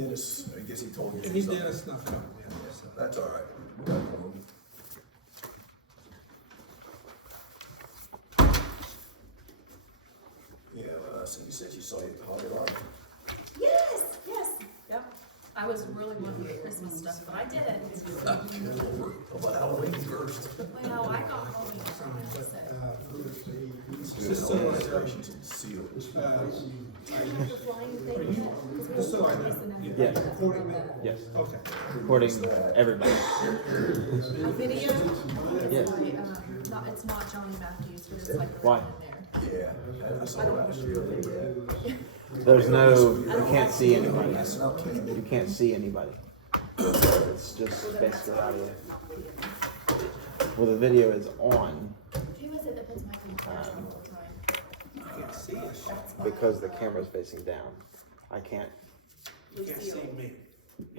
Dennis, I guess he told you. He something. Dennis not coming. That's all right. We got one. Yeah, Cindy said she saw you at the Holiday Rock. Yes, yes, yep. I was really wanting to get Christmas stuff, but I didn't. Good Lord. How about Halloween first? Well, I got home and so. Just so Illustrations and sealed. Just so I know. Yeah. Recording me? Yes. Okay. Recording everybody. A video? Yes. Not, it's not Johnny Matthews, but it's like Why? right in there. Yeah, I saw it last year. There's no, you can't see anybody. I smell candy. You can't see anybody. It's just basically audio. Well, the video is on Who is it that puts Michael Myers on all the time? I can't see it. because the camera's facing down. I can't, You can't see me.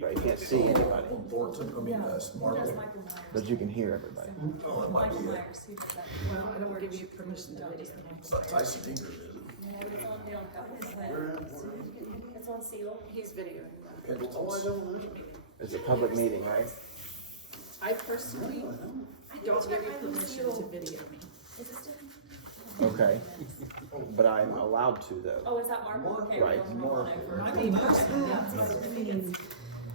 right, you can't see anybody, Thornton, I mean, Who does Smart. Michael Myers? but you can hear everybody. Oh, it might Michael be it. Myers, who does that? Well, I don't give you permission to video. It's not Tyson Ingram, is it? It's on down. It's on seal. He's videoing that. Pendleton's. It's a public meeting, right? I personally don't give you permission to video me. Is it still? Okay. But I'm allowed to though. Oh, is that Mark? Okay, Right. we'll move on over. I don't know. Yeah, it's like, I think it's,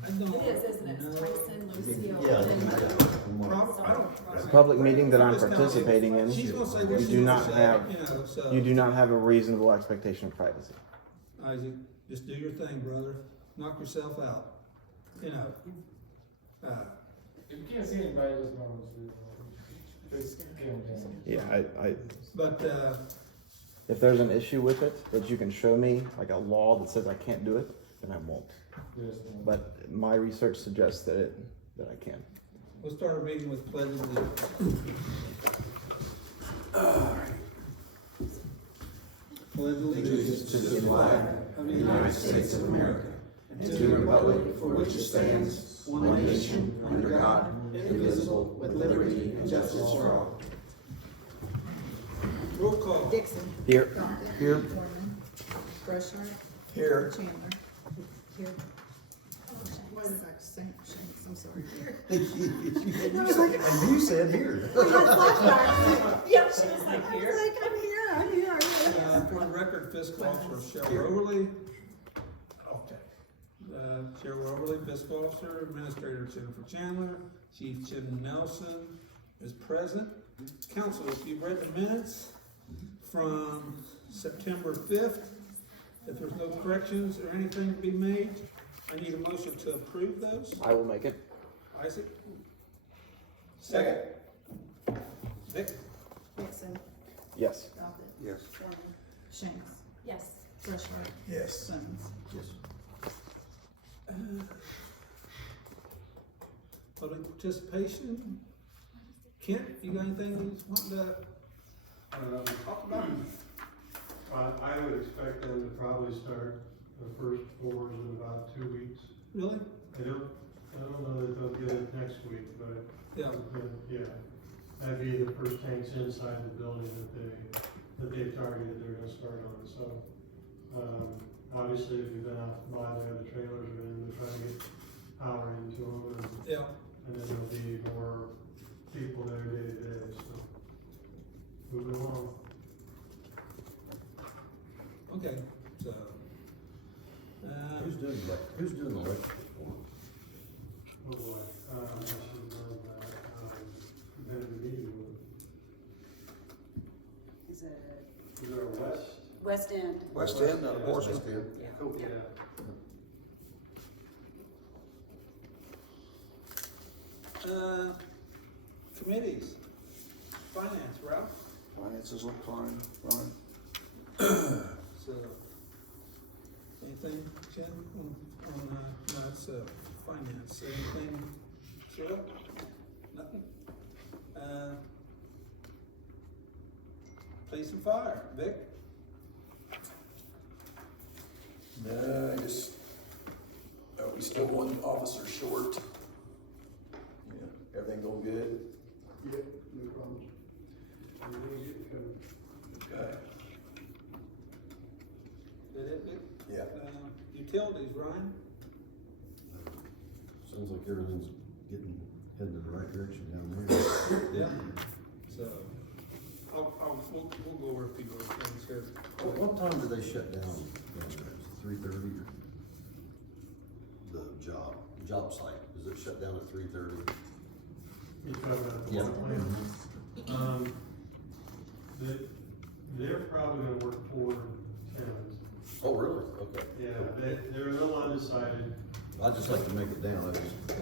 I don't. it is, isn't it? It's Tyson, Lucille, Yeah. and then. I don't. It's a public meeting that I'm participating in. She's gonna say what You she's do gonna not say, have, you know, so. you do not have a reasonable expectation of privacy. Isaac, just do your thing, brother. Knock yourself out. You know. If you can't see anybody, just know it's Yeah, But, if there's an issue with it that you can show me, like a law that says I can't do it, then I won't. But my research suggests that I can. we'll start our meeting with pledge of allegiance. Pledge allegiance To the flag of the United States of America and to the republic for which it stands, one nation, under God, indivisible, with liberty and justice for all. Roll call. Dixon. Here, here. Foreman. Brochard. Here. Chandler. Here. Why did I say Shanks? I'm sorry. And you said here. Yep, she was like here. I'm here. For the record, fiscal officer Cheryl Overly. Okay. Cheryl Overly, fiscal officer, administrator Jennifer Chandler, Chief Jim Nelson is present. Council, if you've read the minutes from September 5th, if there's no corrections or anything to be made, I need a motion to approve those. I will make it. Isaac? Second. Nick? Dixon. Yes. Doggett. Yes. Foreman. Shanks. Yes. Brochard. Yes. Simmons. Public participation? Kent, you got anything you want to talk about? I would expect them to probably start the first floors in about 2 weeks. Really? I don't know that they'll get it next week, but Yeah. yeah, that'd be the first tanks inside the building that they targeted. They're going to start on. So obviously, if you've been out by there, the trailers are in. They're trying to get power into them, Yeah. and then there'll be more people there day to day. So moving along. Okay, so. Who's doing the electrical? Oh boy, I should know that. We've had a meeting with, Is it is there a West? West End? West End, Horseman. Yeah. Yeah. Committees, finance, Ralph, Finances look fine, fine. so, anything, Jen, on, that's, finance, anything, Cheryl? Nothing? Police and fire, Vic? No, I just, we still one officer short. Yeah, everything going good? Yep, no problem. Okay. Is that it, Vic? Yeah. Utilities, Ryan? Yeah, I got a couple of things. One, Sounds like everything's heading in the right direction down there. Yeah. So, we'll go over a few other things here. What time do they shut down? 3:30? The job site, is it shut down at 3:30? You talking about the Yeah. water plant? They're probably gonna work 4/10s. Oh, really? Okay. Yeah, they're a little undecided. I just have to make it down.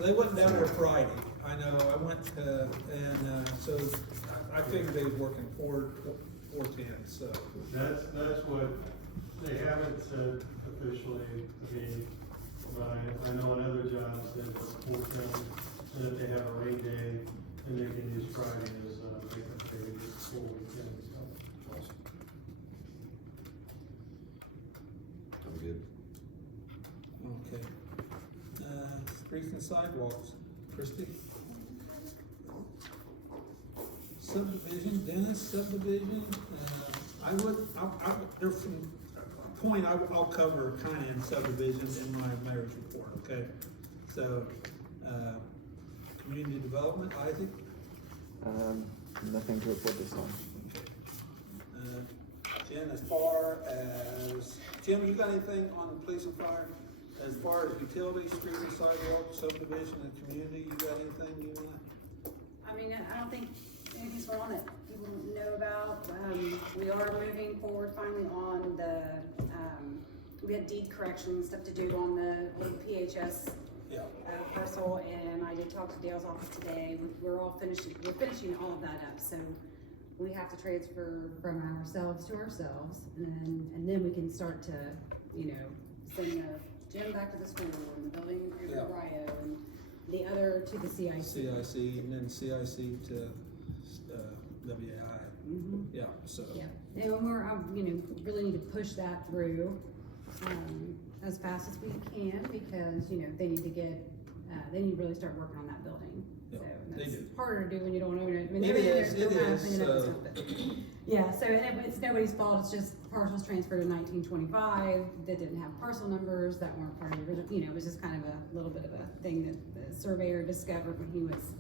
They went down there Friday, I know, I went, so I figured they was working 4/10, so. That's what, they haven't said officially to me, but I know on other jobs, they work 4/10, and if they have a rain day, then they can use Friday as a makeup day, to get the full weekend and stuff. Awesome. I'm good. Okay. Streets and sidewalks, Christie? Subdivision, Dennis subdivision, there's some point I'll cover kinda in subdivisions in my mayor's report, okay? So, community development, Isaac? Nothing to report this time. Jen, as far as, Tim, you got anything on police and fire? As far as utilities, street and sidewalk, subdivision and community, you got anything you wanna? I mean, I don't think anything's going on that people don't know about. We are moving forward finally on the, we had deed correction stuff to do on the PHS Yeah. parcel, and I did talk to Dale's office today. We're finishing all of that up, so we have to transfer from ourselves to ourselves, and then we can start to, send the gym back to the school, and the building over to Yeah. Rio, and the other to the CIC. CIC and then CIC to, WAI, Mhm. yeah, so. Yeah, and we're, really need to push that through, as fast as we can, because, they need to get, they need to really start working on that building. Yeah, So, and they that's do. harder to do when you don't own it. I mean, It everything is, there's still it kind of is, cleaning up and so- stuff, but, yeah, so, and it's nobody's fault, it's just parcels transferred in 1925 that didn't have parcel numbers, that weren't part of the original, it was just kind of a little bit of a thing that the surveyor discovered when he was,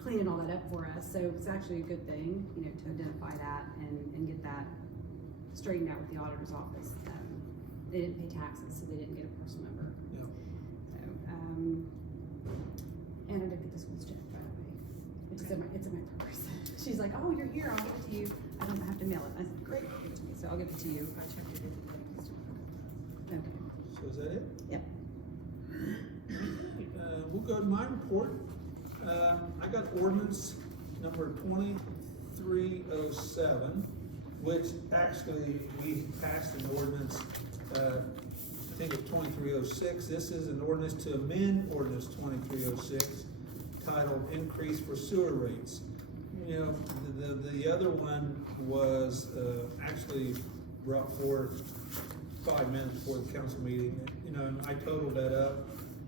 cleaning all that up for us, so it's actually a good thing, to identify that and get that straightened out with the auditor's office. They didn't pay taxes, so they didn't get a parcel number. Yeah. So, and I did get the school's check, by the way, which is it's in my purse. She's like, oh, you're here, I'll give it to you. I don't have to mail it. I said, great, give it to me, so I'll give it to you. Okay, So is that it? yep. We'll go to my report. I got ordinance number 2307, which actually we passed an ordinance, I think it's 2306. This is an ordinance to amend ordinance 2306 titled Increase for Sewer Rates. The other one was, actually brought forth 5 minutes before the council meeting, and I totaled that up,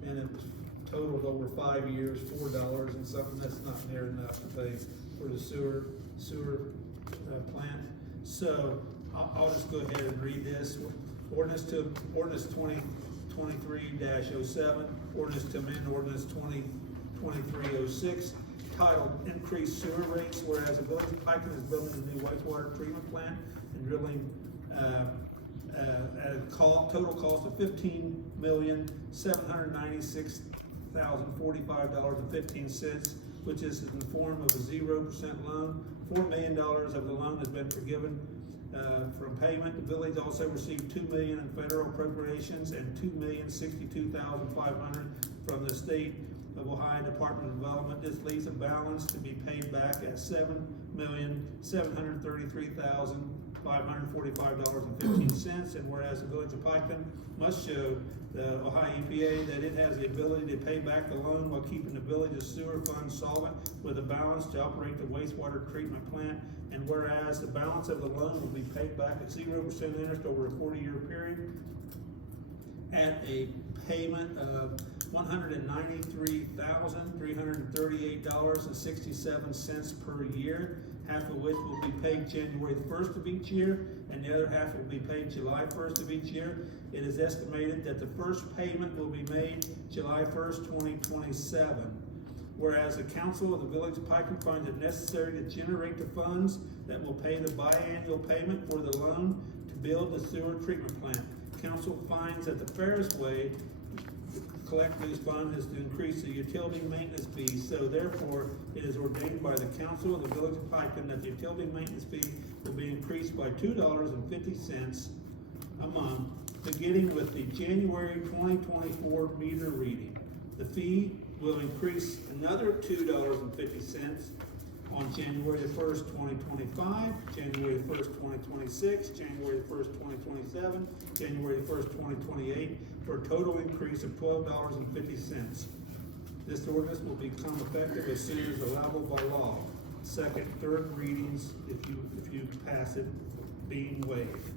and it was totaled over 5 years, $4 and something. That's not near enough to pay for the sewer plant. So I'll just go ahead and read this. Ordinance 2023-07, ordinance to amend ordinance 2023-06, titled Increased Sewer Rates, whereas the village of Piketon is building a new wastewater treatment plant and drilling, at a total cost of $15,796,045.15, which is in the form of a 0% loan. $4 million of the loan has been forgiven from payment. The village also received $2 million in federal appropriations and $2,062,500 from the state of Ohio Department of Development. This leaves a balance to be paid back at $7,733,545.15. And whereas the village of Piketon must show the Ohio EPA that it has the ability to pay back the loan while keeping the village's sewer fund solvent with a balance to operate the wastewater treatment plant. And whereas the balance of the loan will be paid back at 0% interest over a 40-year period at a payment of $193,338.67 per year, half of which will be paid January the 1st of each year, and the other half will be paid July 1st of each year. It is estimated that the first payment will be made July 1st, 2027. Whereas the council of the village of Piketon finds it necessary to generate the funds that will pay the biannual payment for the loan to build the sewer treatment plant. Council finds that the fairest way to collect these funds is to increase the utility maintenance fee. So therefore, it is ordained by the council of the village of Piketon that the utility maintenance fee will be increased by $2.50 a month, beginning with the January 2024 meter reading. The fee will increase another $2.50 on January the 1st, 2025, January the 1st, 2026, January the 1st, 2027, January the 1st, 2028, for a total increase of $12.50. This ordinance will become effective as soon as allowable by law. Second, third readings, if you pass it, being waived.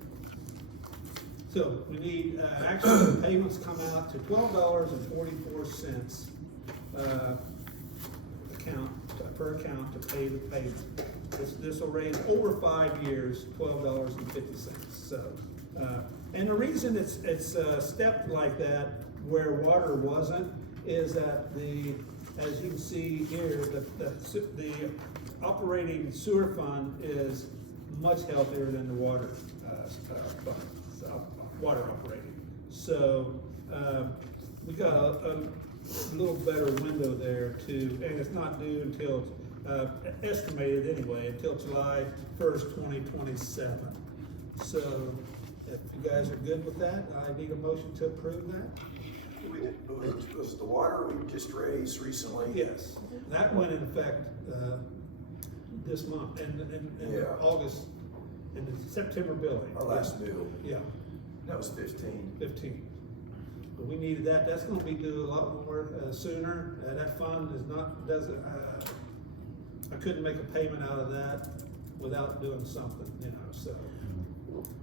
So we need, actually the payments come out to $12.44 per account to pay the payment. This will raise over 5 years, $12.50. So, and the reason it's stepped like that where water wasn't is that as you can see here, the operating sewer fund is much healthier than the water fund, water operating. So we got a little better window there too, and it's not due until, estimated anyway, until July 1st, 2027. So if you guys are good with that, I need a motion to approve that. Was the water we just raised recently? Yes, that went in effect this month, in Yeah. August, in the September billing. Our last bill, Yeah, that was 15. 15. But we needed that. That's going to be due a lot more sooner. That fund is not, doesn't, I couldn't make a payment out of that without doing something, you know, so.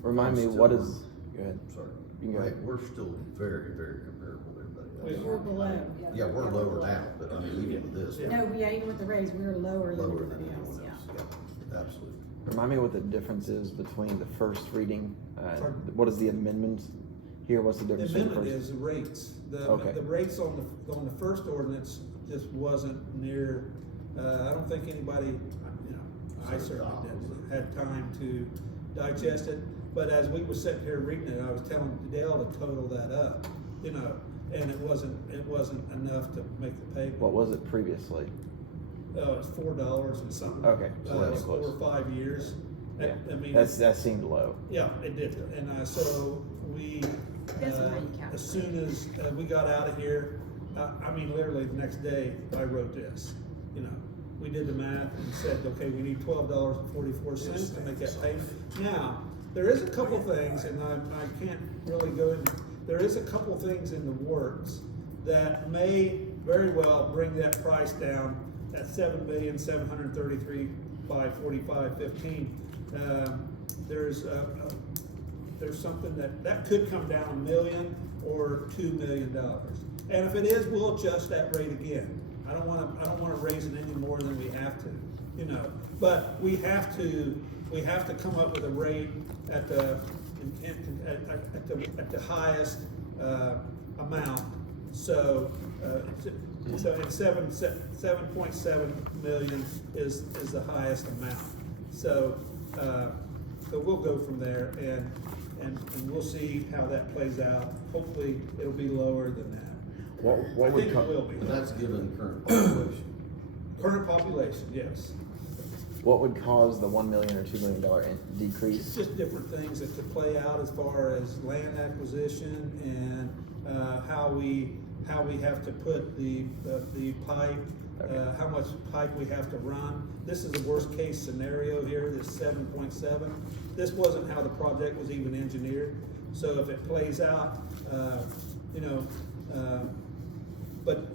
Remind me, what is, go ahead. Sorry. You can go ahead. We're still very, very comparable with everybody else. We're below. Yeah, we're lower now, but I mean, even with this, Yeah. No, yeah, even with the raise, we're lower than lower than everybody else, anyone yeah. else. Yeah, absolutely. Remind me what the difference is between the first reading, Pardon? what is the amendment here, what's the The difference? between amendment first- is the rates. Okay. The rates on the first ordinance just wasn't near, I don't think anybody, you know, I certainly didn't, had time to digest it. But as we were sitting here reading it, I was telling Dale to total that up, you know, and it wasn't enough to make the payment. What was it previously? It's $4 and something. Okay, so that's close. Over 5 years. Yeah, I mean, that seemed low. yeah, it did, and so we, Depends on how you calculate. as soon as we got out of here, I mean, literally the next day, I wrote this, you know. We did the math and said, okay, we need $12.44 to make that payment. Now, there is a couple things, and I can't really go in, there is a couple things in the works that may very well bring that price down at $7,733,545.15. There's something that could come down $1 million or $2 million. And if it is, we'll adjust that rate again. I don't wanna raise it any more than we have to, you know. But we have to come up with a rate at the highest amount. So so at 7.7 million is the highest amount. So so we'll go from there and we'll see how that plays out. Hopefully it'll be lower than that. What I would think it will be. And that's given current population. Current population, yes. What would cause the $1 million or $2 million It's decrease? just different things that could play out as far as land acquisition and how we have to put the pipe, how much pipe we have to run. This is the worst case scenario here, this 7.7. This wasn't how the project was even engineered. So if it plays out, you know, but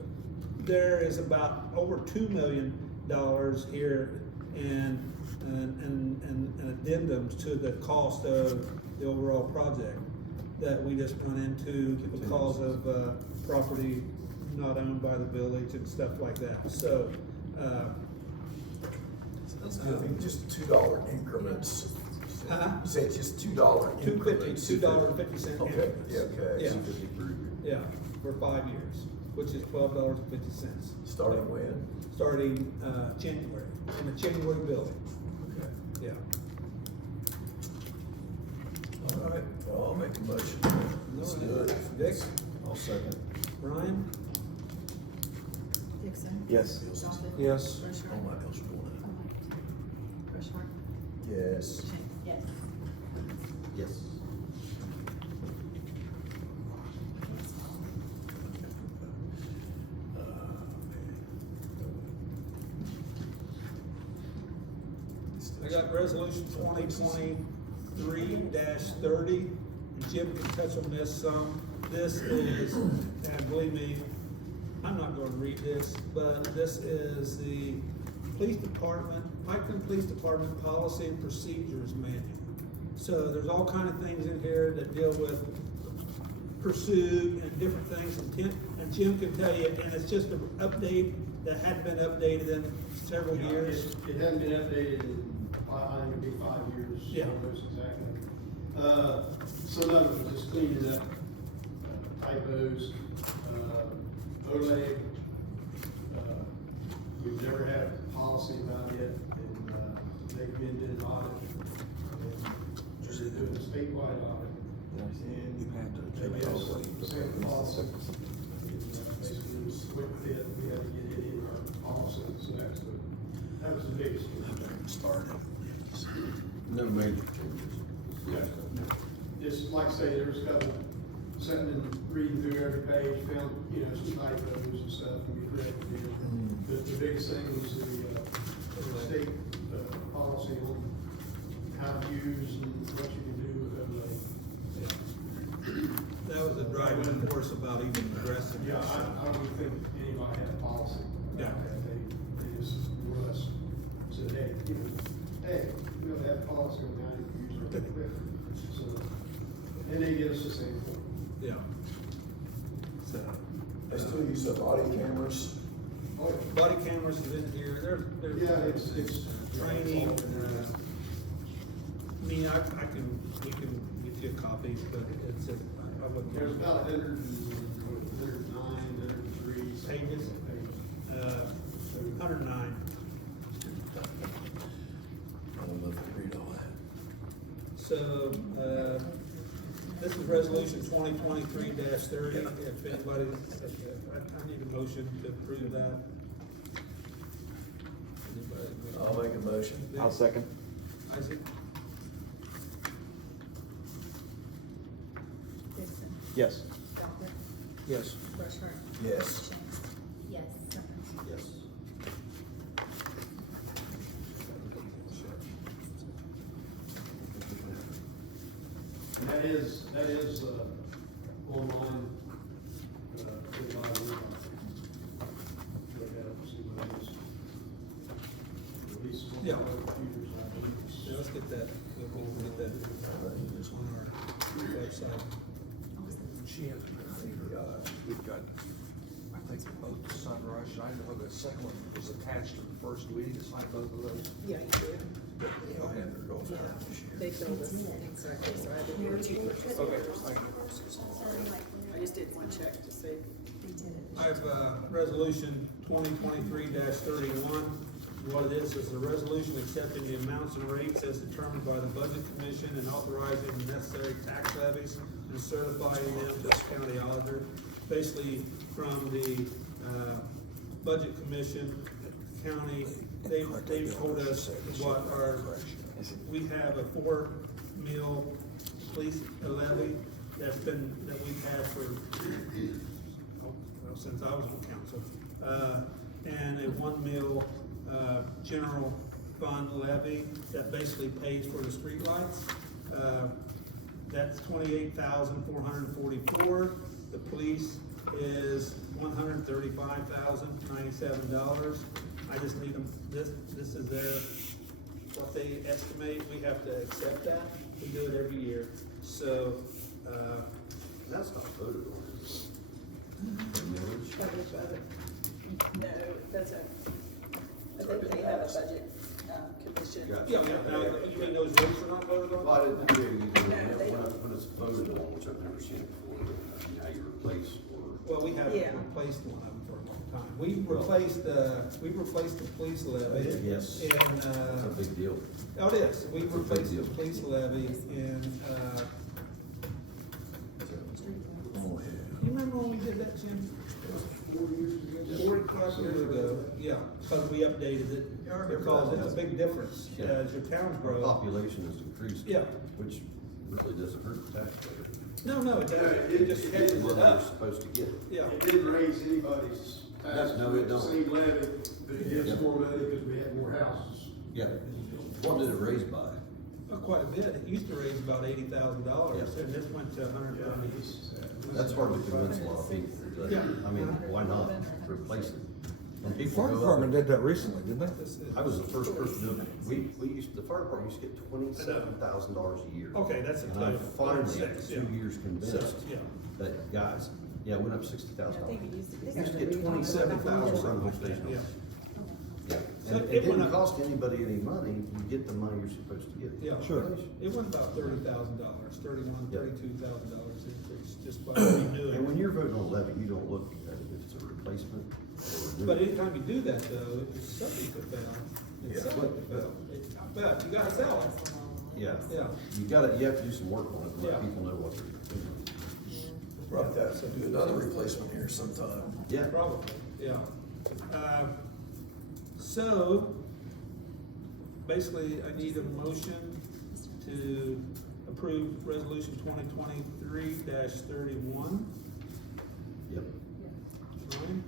there is about over $2 million here in addendums to the cost of the overall project that we just run into because of property not owned by the village and stuff like that. So That's good. Just $2 increments. Huh? You say it's just $2 $2.50, increments. $2.50. Okay, yeah, okay. Yeah. Yeah, for 5 years, which is $12.50, Starting when? starting, January, in the January building, Okay. yeah. All right, well, I'll make a motion. Let's do it. Dick, I'll second. Brian? Dixon. Yes. Jonathan. Yes. Rushart. Oh, my gosh, hold Oh, on. Mike. Rushart. Yes. Shank. Yes. Yes. I got resolution 2023-30, Jim can touch on this some. This is, and believe me, I'm not gonna read this, but this is the police department, Piketon Police Department Policy and Procedures Manual. So there's all kind of things in here that deal with pursuit and different things, and Jim can tell you, and it's just an update that hadn't been updated in several Yeah, years. It hadn't been updated in, I think it'd be 5 years. Yeah. Almost exactly. Some of it was just cleaning up typos, OLA. We've never had a policy about it, and they've been doing an audit. And they're doing a statewide audit. And they gave us the same policy. Basically, it was quick fit, we had to get it in our policy, so that was the biggest one. Started. No major changes. Yeah. Just like I say, there was a couple, sitting and reading through every page, found, some typos and stuff, and we corrected it. The biggest thing was the state, policy on how to use and what you can do with it. That was a driving force about even addressing Yeah, this. I don't even think anybody had a policy. Yeah. They just were us, said, hey, we don't have a policy on how to use our equipment. So, and they give us the same thing. Yeah. So, They still use the body cameras. Oh, body cameras is in here, there's. yeah, it's. Training, I mean, we can get you copies, but it's, I wouldn't. There's about 109, 103. Pages? 109. I don't know if I read all that. So, this is resolution 2023-30, if anybody, I need a motion to approve that. Anybody? I'll make a motion. I'll second. Isaac? Dixon. Yes. Jonathan. Yes. Rushart. Yes. Shank. Yes. Yes. And that is, online, provided. Look at it, see what it is. At least one Yeah. of the computers I use. Yeah, let's get that, we'll get that on our website. She has, we've got, I think both the Sunrise, I know the second one was attached to the first, we need to sign both of those. Yeah, you did. Go ahead and go for it this year. They filled it, exactly, so I didn't hear two. Okay, thank you. I just did one check to see. I have, resolution 2023-31. What it is a resolution accepting the amounts and rates as determined by the Budget Commission and authorizing the necessary tax levies and certifying them to the county auditor. Basically, from the, Budget Commission, county, they've told us what we have a 4 mil police levy that we've had for, since I was on council. And a 1 mil, general fund levy that basically pays for the streetlights. That's $28,444. The police is $135,097. I just need them, this is what they estimate, we have to accept that, we do it every year. So, That's not voted on. No, that's a, I think they have a budget, Jim. Gotcha. Yeah, now, you mean those rates are not voted on? Well, I didn't do when it's voted on, which I've never seen before, how you replace or. Well, we haven't Yeah. replaced one of them for a long time. We replaced the police levy. Yes. And, It's a big deal. oh, it is, we It's a big replaced the deal. police levy in, you remember when we did that, Jim? 45 years ago, yeah, because we updated it, because it's a big difference, as your towns Our grow. population has increased. Yeah. Which really doesn't hurt the taxpayer. No, it doesn't, it just It's hedges what it they're up, supposed to get. yeah. It didn't raise anybody's taxes. No, it don't. Same levy, but it gives more money because we had more houses. Yeah. What did it raise by? Quite a bit, it used to raise about $80,000, Yeah. and this went to 130. That's hard to convince a lot of people, but, Yeah. I mean, why not replace it? When people Fire go up- department did that recently, didn't they? I was the first person doing it. The fire department used to get $27,000 a year. Okay, that's a And I total. finally, after Six, 2 years, Six, convinced yeah. that, guys, yeah, it went up $60,000. it used to be. Used to get 27,000 on home station. Yeah. Yeah. So And it it went didn't up- cost anybody any money, you get the money you're supposed to get. Yeah. Sure. It went about $30,000, $32,000 increase, just by And renewing. when you're voting on levy, you don't look at if it's a replacement or a new. But anytime you do that though, it's subject to fail. It's Yeah. subject to fail. It's not bad, you gotta sell it. Yeah. Yeah. You have to do some work on it, and Yeah. let people know what they're doing. Probably have to do another replacement here sometime. Yeah. Probably, yeah. So, basically, I need a motion to approve resolution 2023-31. Yep. Ryan?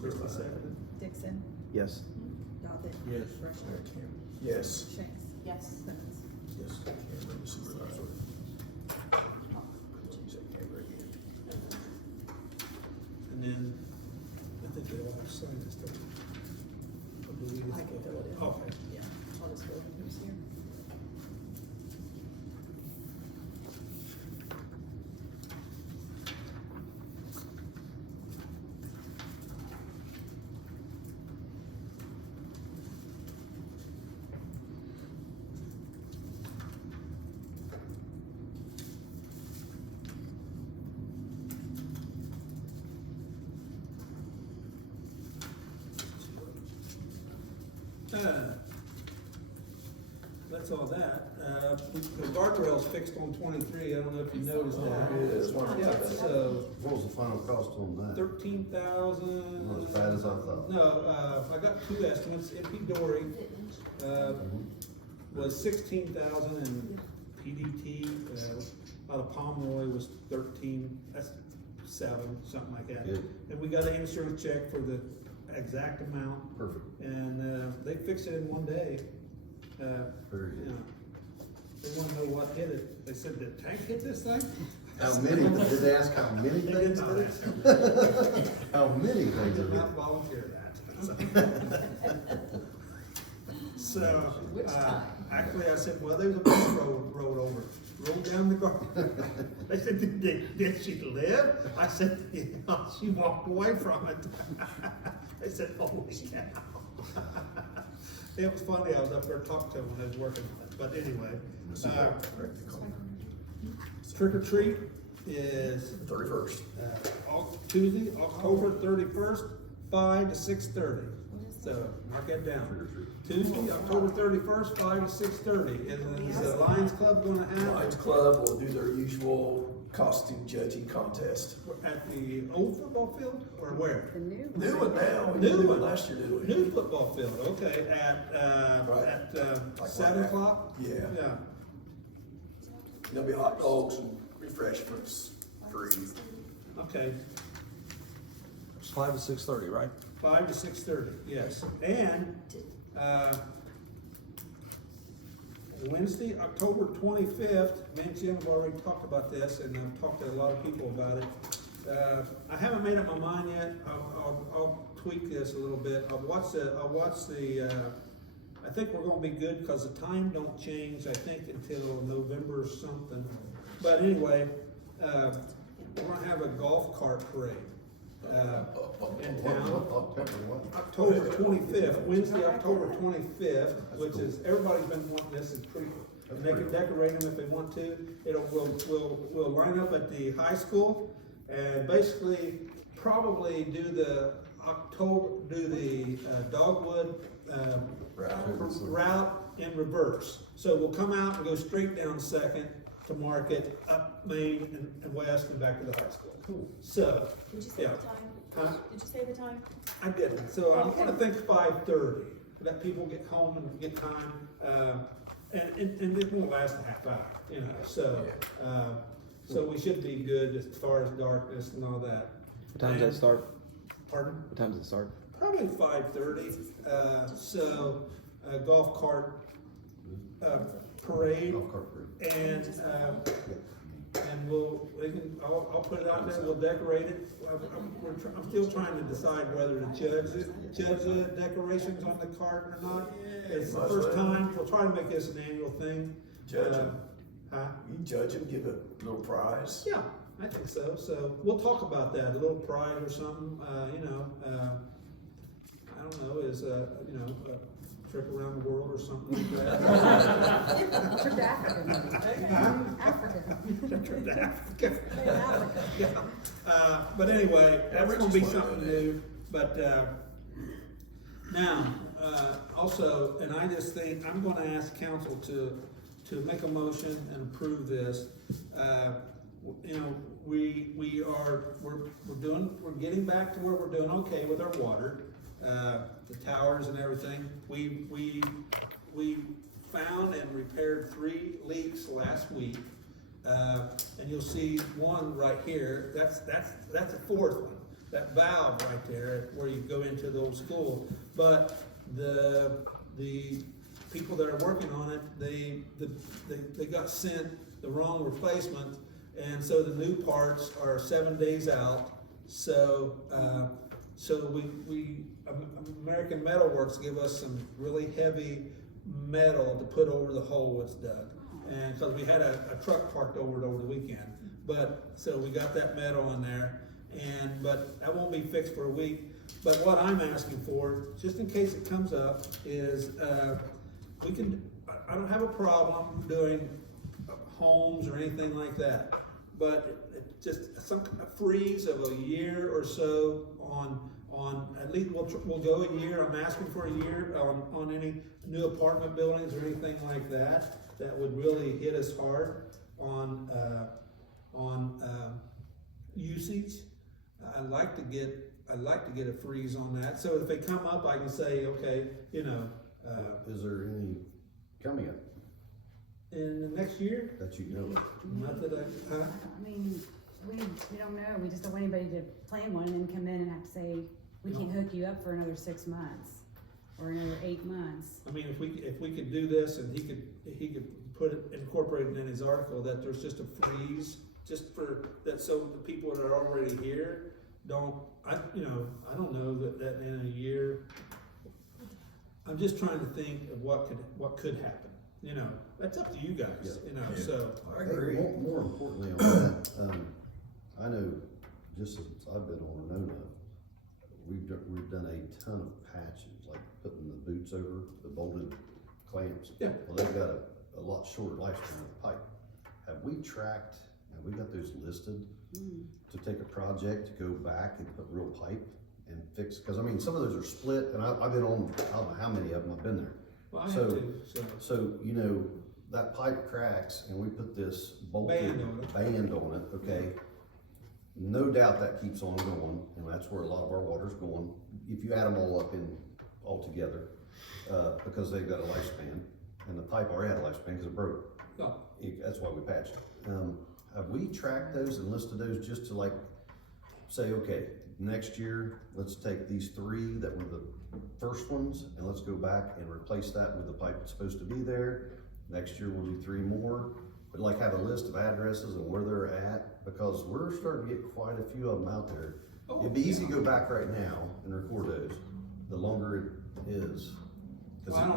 Krista seconded. Dixon, Yes. Dodd, Yes. Rushing, Yes. Shanks. Yes. Simmons. Yes. Cameron, supervisor. And then, I think they all have signed this stuff. I believe. I can fill it in. Okay. Yeah, I'll just go over who's here. That's all that. The guardrail's fixed on 23, I don't know if you noticed that. Yeah, it's wonderful. Yeah, so What was the final cost on that? 13,000. Not as bad as I thought. No, I got two estimates. MP Dory, was 16,000 and PDT, out of Pomeroy was 13, that's 7, something like that. Good. And we got an insurance check for the exact amount, Perfect. and, they fixed it in one day. Very You good. know, they wanna know what hit it. They said, did the tank hit this thing? How many, did they ask how many They did things not did ask. it? How many I things did did it? not volunteer that. So, actually, I said, well, there's a bus rolled over, rolled down the garden. They said, did she live? I said, yeah, she walked away from it. They said, holy cow. It was funny, I was up there talking to them when I was working on it, but anyway. Trick or treat is 31st. Tuesday, October 31st, 5 to 6:30. So mark that down. Tuesday, October 31st, 5 to 6:30. Is the Lions Club gonna have Lions Club will do their usual costume judging contest. at the old football field or where? The new one. New one now. We New didn't do one. it last year, did we? New football field, okay, Right. Like 7 right. o'clock? Yeah. Yeah, There'll be hot dogs and refreshments free. okay. It's 5 to 6:30, right? 5 to 6:30, yes. And, Wednesday, October 25th, me and Jim have already talked about this, and I've talked to a lot of people about it. I haven't made up my mind yet. I'll tweak this a little bit. I'll watch the, I think we're gonna be good, because the time don't change, I think, until November or something. But anyway, we're gonna have a golf cart parade. in town. October 25th, Wednesday, October 25th, which is, everybody's been wanting this, it's pretty, and they can decorate them if they want to. We'll line up at the high school and basically probably do the Dogwood, route in reverse. So we'll come out and go straight down Second to Market, up Main and West and back to the high school. Cool. So, Did you say yeah. the time? Huh? Did you say the time? I didn't, so I'm gonna think 5:30, let people get home and get time, and it won't last a half hour, you know, so we should be good as far as darkness and all that. What time does that start? Pardon? What time does it start? Probably 5:30, golf cart, parade, and I'll put it out there, we'll decorate it. I'm still trying to decide whether to judge the decorations on the cart or not. It's the first time, we'll try to make this an annual thing. Judge 'em. Huh? You judge them, give a little prize. Yeah, I think so, so we'll talk about that, a little prize or something, I don't know, is, a trip around the world or something like that. Trip to Africa. Africa. Trip to Africa. In Africa. Yeah, but anyway, that's gonna be something new, but, now, also, and I just think, I'm gonna ask council to make a motion and approve this. We're getting back to where we're doing okay with our water, the towers and everything. We found and repaired 3 leaks last week. And you'll see one right here, that's the 4th one, that valve right there where you go into the old school. But the people that are working on it, they got sent the wrong replacement, and so the new parts are 7 days out. So American Metal Works give us some really heavy metal to put over the hole that's dug. And because we had a truck parked over it over the weekend, so we got that metal in there, but that won't be fixed for a week. But what I'm asking for, just in case it comes up, is I don't have a problem doing homes or anything like that, but just a freeze of a year or so on at least we'll go a year. I'm asking for a year on any new apartment buildings or anything like that would really hit us hard on usage. I'd like to get a freeze on that, so if they come up, I can say, okay, Is there any coming up in the next year, that you know of? not that I mean, we don't know, we just don't want anybody to plan one and then come in and have to say, we can't hook you up for another 6 months or another 8 months. I mean, if we could do this, and he could incorporate it in his article that there's just a freeze, just for that, so the people that are already here I don't know that in a year. I'm just trying to think of what could happen. That's up to you guys. So I agree. More importantly on that, I know, just since I've been on Winona, we've done a ton of patches, like putting the boots over the bolted clamps. Yeah. Well, they've got a lot shorter lifespan of the pipe. Have we got those listed to take a project to go back and put real pipe and fix? Because I mean, some of those are split, and I've been on, I don't know how many of them I've been there. well, I have to. So, that pipe cracks and we put this bolted band on it, okay? No doubt that keeps on going, and that's where a lot of our water's going. If you add them all together, because they've got a lifespan, and the pipe already had a lifespan because it broke. Oh. That's why we patched it. Have we tracked those and listed those just to say, okay, next year, let's take these 3 that were the first ones, and let's go back and replace that with the pipe that's supposed to be there. Next year, we'll do 3 more, but have a list of addresses and where they're at, because we're starting to get quite a few of them out there. Oh, It'd be easy to go back right now and record those, the longer it is. Well, I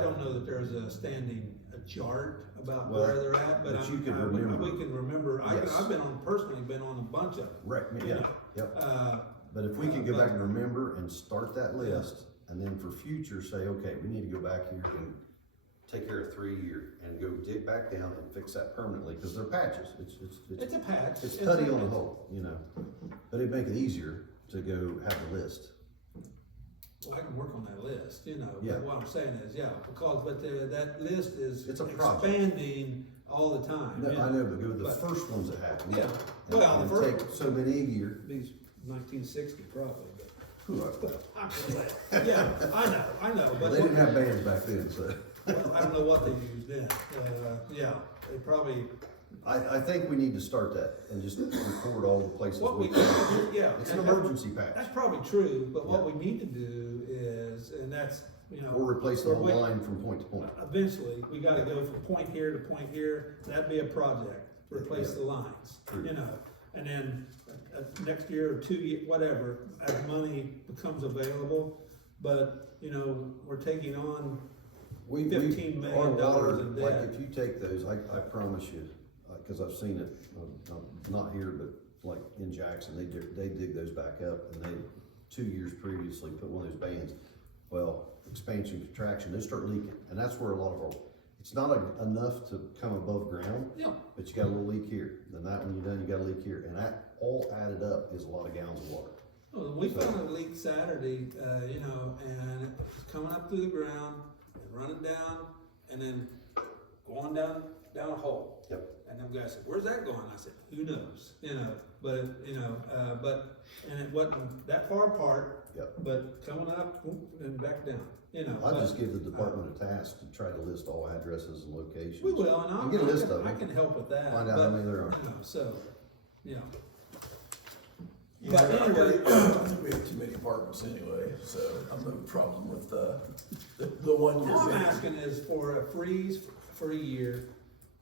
don't know that there's a standing chart about Well, where they're at, but but you we can remember. can remember, Yes. I've personally been on a bunch of them. Right, you yeah, know. yep. Uh, But if we can go but- back and remember and start that list, and then for future say, okay, we need to go back here and take care of 3 year and go dig back down and fix that permanently, cause they're patches, It's a patch. it's putty on the hole, you know, but it'd make it easier to go have the list. Well, I can work on that list, you know, Yeah. but what I'm saying is, yeah, because, but that list is It's a project. expanding all the time. No, you know. I know, but go with the But- first ones that happen. Yeah. And- Well, the and first- take so many a year. These 1960 probably, but. Who are- I'm just saying. Yeah, I know, Well, but. they didn't have bands back then, so. Well, I don't know what they used then, yeah, they probably, I think we need to start that and just record all the places. what we, yeah. It's an and emergency That's patch, probably true, but what Yeah. we need to do is, and that's, you know. or replace the we're whole wait- line from point to point. Eventually, we gotta go from point here to point here, that'd be a project, replace Yeah. the lines, True. you know? And then, next year or 2 year, whatever, as money becomes available, but, you know, we're taking on, $15 million our water, in like, debt. if you take those, I promise you, cause I've seen it, not here, but like in Jackson, they dig those back up, and they, 2 years previously, put one of those bands. Well, expansion, contraction, they start leaking, and that's where a lot of our, it's not enough to come above ground, you know, but you got a little leak here, then that one you done, you got a leak here, and that all added up is a lot of gallons of water. well, we found a leak Saturday, you know, and it's coming up through the ground, and running down, and then going down a hole. Yep. And them guys said, "Where's that going?" I said, "Who knows?" You know, but you know, and it wasn't that far apart. Yep. But coming up whoop, and back down. You know. I but, just give the department a task to try to list all addresses and locations. We will, and And get a list of I them. can help with that. Find out but, how many there are. You know, so, you know. Yeah, But I anyway, think we have too many apartments anyway, so I'm no problem with the one all year. I'm ban. asking is for a freeze for a year,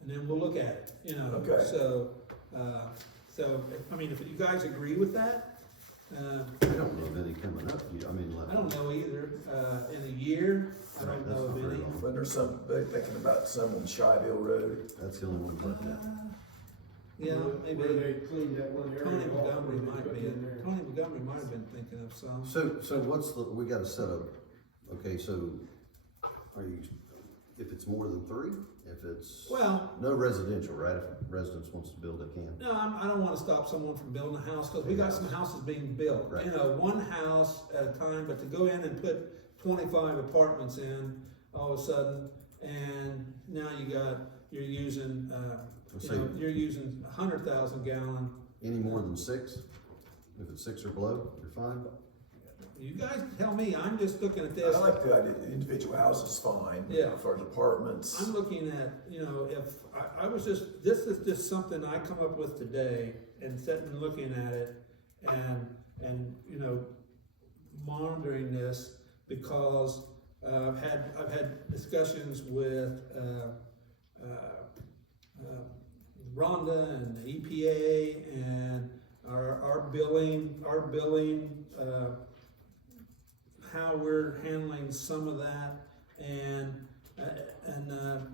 and then we'll look at it. You know. Okay. So, I mean, if you guys agree with that. I don't know of any coming up, I mean, like. I don't know either. In a year, I don't know of any. But there's some, they're thinking about some on Shyville Road. That's the only one left now. Yeah, maybe Where they cleaned that one area. Tony off, Montgomery where they might put be, in there. Tony Montgomery might have been thinking of some. So what's the, we gotta set up, okay, so are you, if it's more than 3, if it's. Well, No residential, right? If a residence wants to build, they can. no, I don't wanna stop someone from building a house, cause we got some houses being built. Right. You know, one house at a time, but to go in and put 25 apartments in all of a sudden, and now you're using, you're using 100,000 gallon. Any more than 6? If it's 6 or below, you're fine? You guys tell me, I'm just looking at I this. like the idea, the individual house is fine. Yeah. As far as apartments. I'm looking at, you know, if, I was just, this is just something I come up with today and sitting and looking at it and, you know, monitoring this because, I've had discussions with, Rhonda and the EPA and our billing, how we're handling some of that, and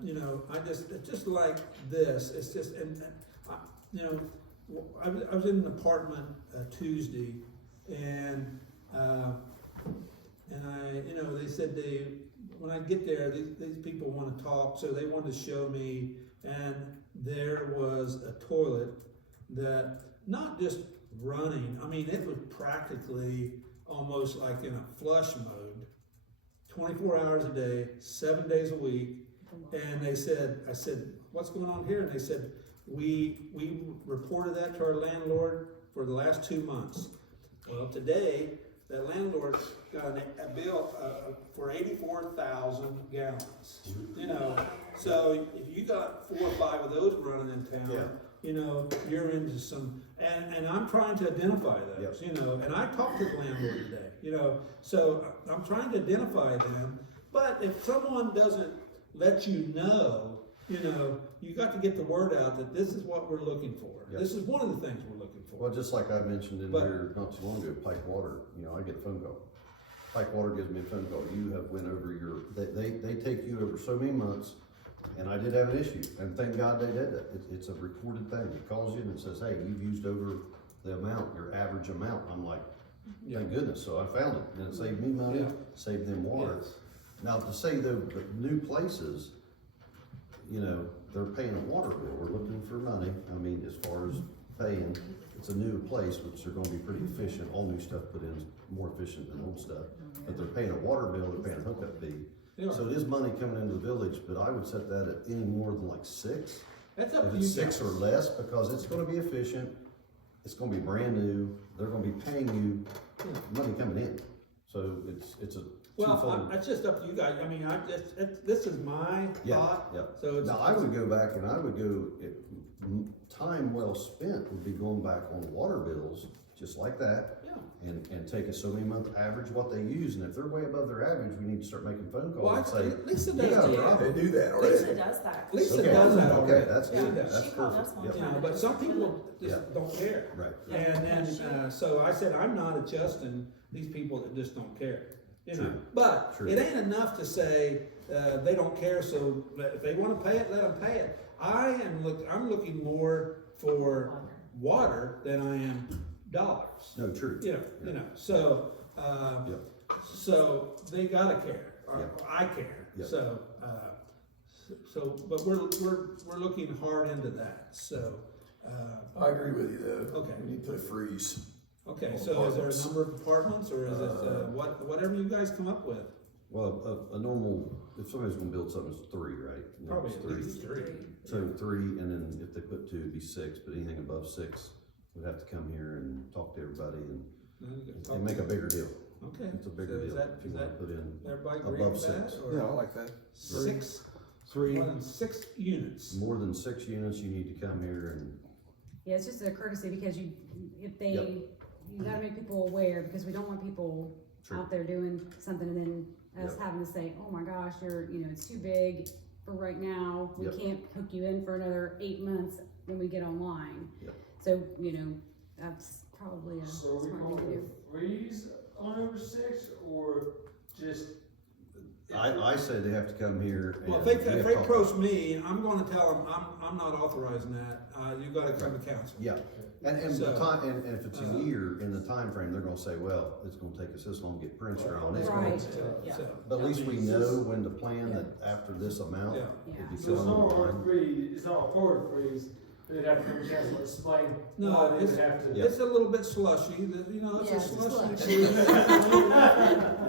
you know, it's just like this, it's just, you know, I was in an apartment Tuesday, and you know, they said when I get there, these people want to talk, so they wanted to show me, and there was a toilet that, not just running, I mean, it was practically almost like in a flush mode, 24 hours a day, 7 days a week. And I said, "What's going on here?" And they said, we reported that to our landlord for the last 2 months. Well, today, that landlord got a bill for 84,000 gallons. You know, so if you got 4 or 5 of those running in town, Yeah. you know, you're into some, and I'm trying to identify those, you know, and I talked to the landlord today, you know, so I'm trying to identify them, but if someone doesn't let you know, you know, you got to get the word out that this is what we're looking for. Yep. This is one of the things we're looking for. Well, just like I mentioned in But- here not too long ago, Pike Water, you know, I get a phone call. Pike Water gives me a phone call, you have went over your, they take you over so many months And I did have an issue, and thank God they did that. It's a recorded thing. It calls you and it says, hey, you've used over the amount, your average amount. I'm like, thank goodness, so I found it, and it saved me money, Yeah. saved them water. Yes. Now, to say the new places, you know, they're paying a water bill, we're looking for money, I mean, as far as paying, it's a new place, which they're gonna be pretty efficient, all new stuff put in is more efficient than old stuff, but they're paying a water bill, they're paying a hookup fee. Yeah. So it is money coming into the village, but I would set that at any more than like 6. That's up If to it's you 6 or guys. less, because it's gonna be efficient, it's gonna be brand new, they're gonna be paying you money coming in. So it's a Well, twofold. it's just up to you guys, I mean, this is my Yeah, thought, yeah. so it's. Now, I would go back and I would go, time well spent would be going back on water bills, just like that. Yeah. And take a so many month average what they use, and if they're way above their average, we need to start making phone Well, calls and say, Lisa you does got a that. problem. They do that already. Lisa does that. Lisa Okay, does that already. okay, that's Yeah. good, that's She called us perfect, one yep, You know, time. but some people just Yeah. don't care. right. And then, so I said, I'm not adjusting these people that just don't care, you know? True. But True. it ain't enough to say, they don't care, so if they wanna pay it, let them pay it. I'm looking more for water than I am dollars, No, true. you know, so, Yep. so they gotta care, or Yep. I care, Yep. so, but we're looking hard into that, so, I agree with you though. Okay. We need to put a freeze. okay, All so is there a apartments. number of apartments, or is it, whatever you guys come up with? Well, a normal, if somebody's gonna build something, it's 3, right? You know, Probably it's at least 3. So 3, and then if they put 2, it'd be 6, but anything above 6, we'd have to come here and talk to everybody and make a bigger deal. Okay. It's a So bigger is deal that, if you is wanna that, put in everybody agree above with that, 6. or? Yeah, I like that. 6, 3. more than 6 units. More than 6 units, you need to come here and, Yeah, it's just a courtesy because if they, Yep. you gotta make people aware because we don't want people True. out there doing something and then us Yep. having to say, oh my gosh, it's too big for right now. We Yep. can't hook you in for another 8 months when we get online. Yep. So, that's probably a So are we smart going thing to to do. freeze on over 6 or just? I say they have to come here and. Well, if we they have to talk approach about- me, I'm gonna tell them, I'm not authorizing that, you gotta come to council. Yeah, and the So- time, and if it's a year in the time frame, they're gonna say, well, it's gonna take us this long to get printer on, it's gonna. Right. Yeah. So, But at least we I mean, know when to plan that after this amount, Yeah. it Yeah. becomes. So it's not a hard freeze, it's not a hard freeze, they'd have to come to council and explain No, why they it's, would have to. Yeah. it's a little bit slushy, it's Yeah, a it's a slushy. slush.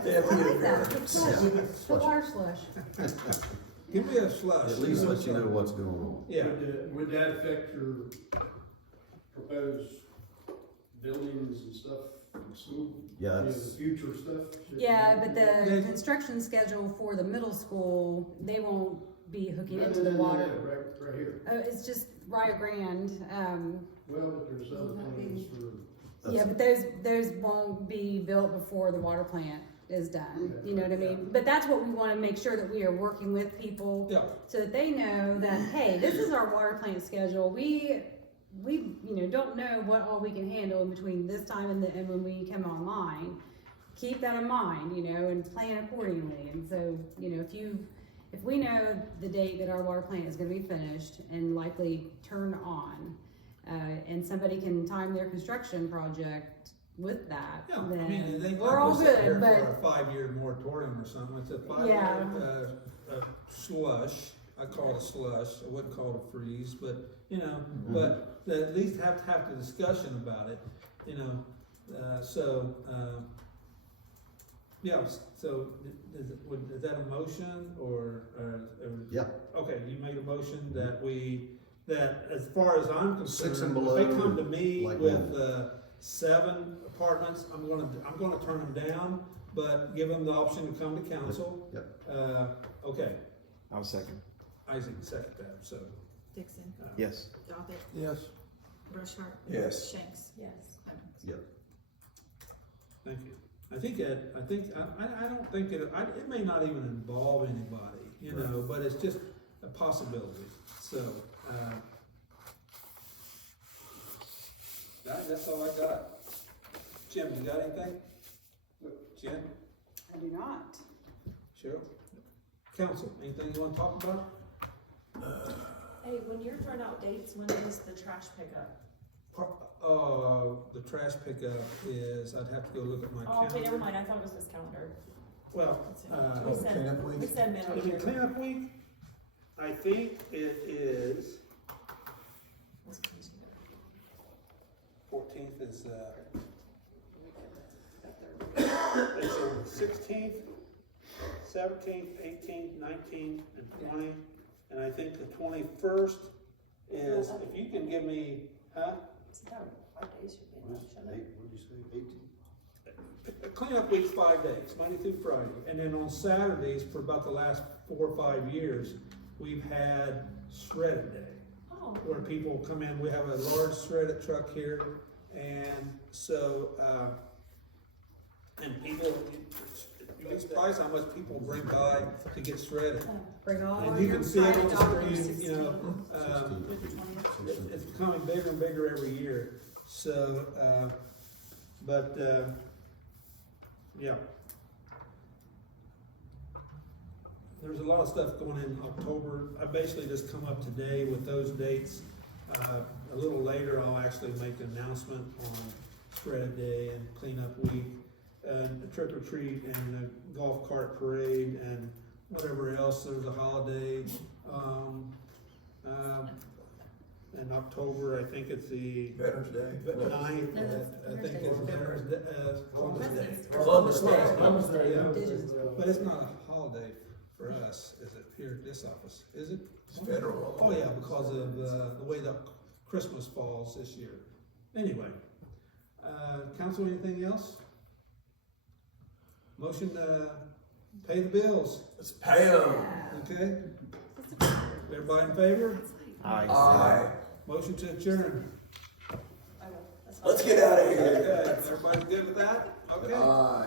Yeah, I like that, the slush, Yeah. the water slush. Give me a slush. At least let you know what's going on. Yeah, Would that affect your proposed buildings and stuff in school? Yeah, Any of it's, the future stuff? Yeah, but the They- construction schedule for the middle school, they won't be hooking No, into no, the no, water. no, right here. Oh, it's just Rio Grande, Well, but there's other plans for. yeah, but those won't be built before the water plant is done, you know what I mean? But that's what we wanna make sure that we are working with people, yeah, so that they know that, hey, this is our water plant schedule, we don't know what all we can handle in between this time and when we come online. Keep that in mind, and plan accordingly, and so, if we know the date that our water plant is gonna be finished and likely turned on, and somebody can time their construction project with that, yeah, I mean, they then might we're all go sit there good, for but, a 5-year moratorium or something, it's a 5-year, Yeah. slush, I call it a slush, I wouldn't call it a freeze, but, Mm-hmm. but they at least have to have the discussion about it, so, yeah, so, is that a motion, or? Yeah. Okay, you made a motion that as far as I'm concerned, 6 and if they below, come to me like with, normal. 7 apartments, I'm gonna turn them down, but give them the option to come to council. Yep. Okay, I'll second. Isaac second that, so. Dixon, Yes. Doggett, Yes. Rushart. Yes. Shanks. Yes. Clemens. Thank you. I don't think it may not even involve anybody, but it's just a possibility, so, that's all I got. Jim, you got anything? Jim? I do not. Cheryl? Council, anything you wanna talk about? Hey, when you're throwing out dates, when is the trash pickup? The trash pickup is, I'd have to go look at my Oh, okay, never calendar. mind, I thought it was this calendar. Well, We said, we said middle is year. it cleanup week? I think it is, 14th is, it's on the 16th, 17th, 18th, 19th, and 20th. And I think the 21st is, if you can give me, huh? So that would, 5 days should be enough, shouldn't it? What did you say, 18? Cleanup week's 5 days, Monday through Friday. And then on Saturdays, for about the last 4 or 5 years, we've had shredded day, Oh, where people come in. We have a large shredded truck here, and so, and people, you'd be surprised how much people bring by to get shredded. Bring all And of you your can see it on the Friday screen, you know, it's becoming bigger and bigger every year. So, yeah. There's a lot of stuff going in October. I basically just come up today with those dates. A little later, I'll actually make an announcement on shredded day and cleanup week, and a trick or treat and a golf cart parade and whatever else. There's a holiday. In October, I think it's the Veterans Day. 9th. No, I think it's Veterans Day, Columbus Day. Columbus Day. Columbus Day, Yeah. yeah. But it's not a holiday for us, is it, here at this office? Is it? It's federal. Oh, yeah, because of the way the Christmas falls this year. Anyway, council, anything else? Motion to pay the bills, Let's pay them. okay? Everybody in favor? Aye. Motion to adjourn. I will, that's fine. Let's get out of here. Okay, everybody's good with that? Okay. Aye.